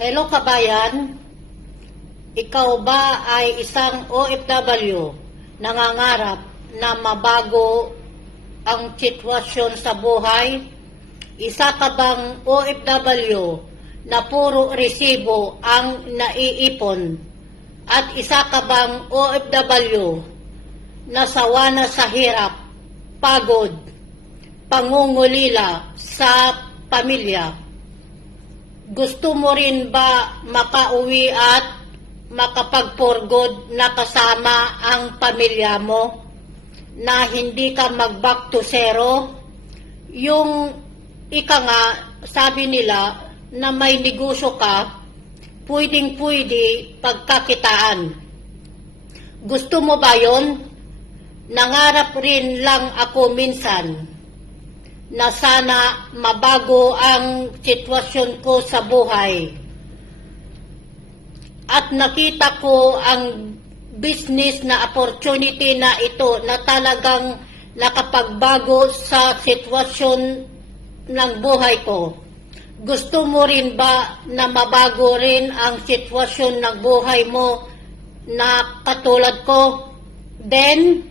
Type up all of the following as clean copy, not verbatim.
Hello kabayan, ikaw ba ay isang OFW nangangarap na mabago ang sitwasyon sa buhay? Isa ka bang OFW na puro resibo ang naiipon? At isa ka bang OFW na sawa na sa hirap, pagod, pangungulila sa pamilya? Gusto mo rin ba makauwi at makapag-for-good na kasama ang pamilya mo? Na hindi ka mag-back to zero? Yung ika nga, sabi nila na may negosyo ka, pwedeng-pwede pagkakitaan. Gusto mo ba yon? Nangarap rin lang ako minsan na sana mabago ang sitwasyon ko sa buhay. At nakita ko ang business na opportunity na ito na talagang nakapagbago sa sitwasyon ng buhay ko. Gusto mo rin ba na mabago rin ang sitwasyon ng buhay mo na katulad ko? Then,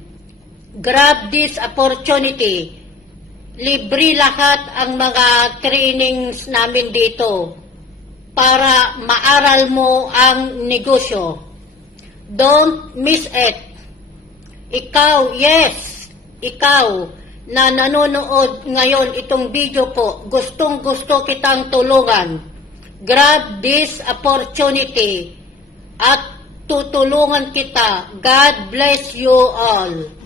grab this opportunity. Libre lahat ang mga trainings namin dito para maaral mo ang negosyo. Don't miss it. Ikaw, yes, ikaw na nanonood ngayon itong video ko, gustong-gusto kitang tulungan. Grab this opportunity at tutulungan kita. God bless you all.